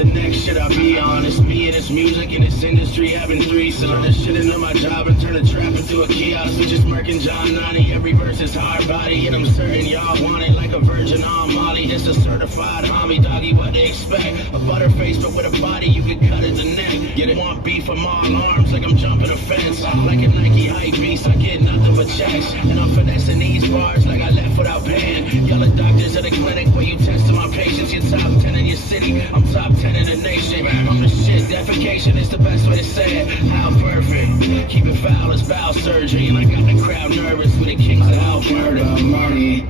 the next shit, I'll be honest. Me and this music and this industry having threesomes. This shit into my job and turn the trap into a kiosk. We just murking John 90, every verse is hard body. And I'm certain y'all want it like a virgin on Molly. This a certified homie, doggy, what they expect. A butterface but with a body you can cut at the neck. You don't want beef from all arms like I'm jumping a fence. Like a Nike hype beast, I get nothing but checks. And I'm finessing these bars like I left without paying. Y'all are doctors at a clinic where you testing my patience. You're top 10 in your city, I'm top 10 in the nation. I'm the shit, defecation is the best way to say it. How perfect, keep it foul as bowel surgery. And I got the crowd nervous with the kings of hell murder. Money,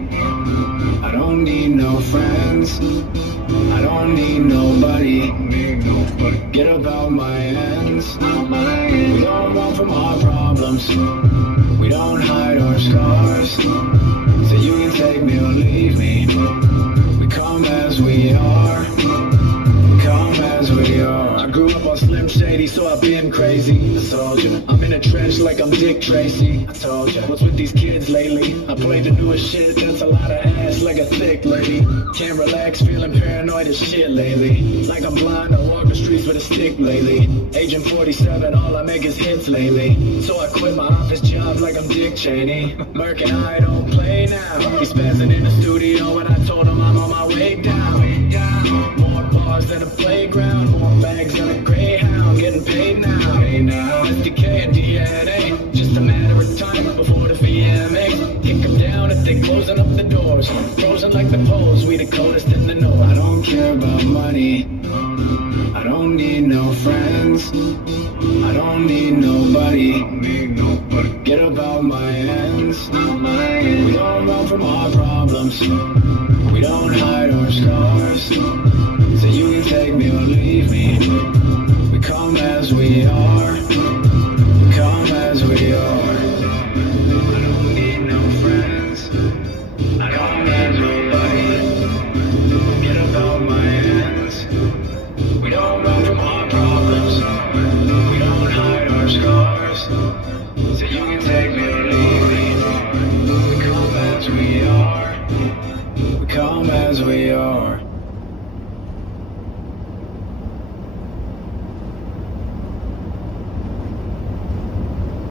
I don't need no friends, I don't need nobody. Get about my ends. We don't run from our problems, we don't hide our scars. So you can take me or leave me, we come as we are, come as we are. I grew up on Slim Shady, so I've been crazy. I told you, I'm in a trench like I'm Dick Tracy. I told you, what's with these kids lately? I play the newest shit, that's a lot of ass like a thick lady. Can't relax, feeling paranoid as shit lately. Like I'm blind, I walk the streets with a stick lately. Agent 47, all I make is hits lately. So I quit my office job like I'm Dick Cheney. Merc and I don't play now. He's spazzing in the studio and I told him I'm on my way down. More bars than a playground, more bags than a Greyhound. Getting paid now. SDK and DNA, just a matter of time before the VMA. Kick them down if they closing up the doors. Frozen like the poles, we the coldest in the know. I don't care about money, I don't need no friends, I don't need nobody. Get about my ends. We don't run from our problems,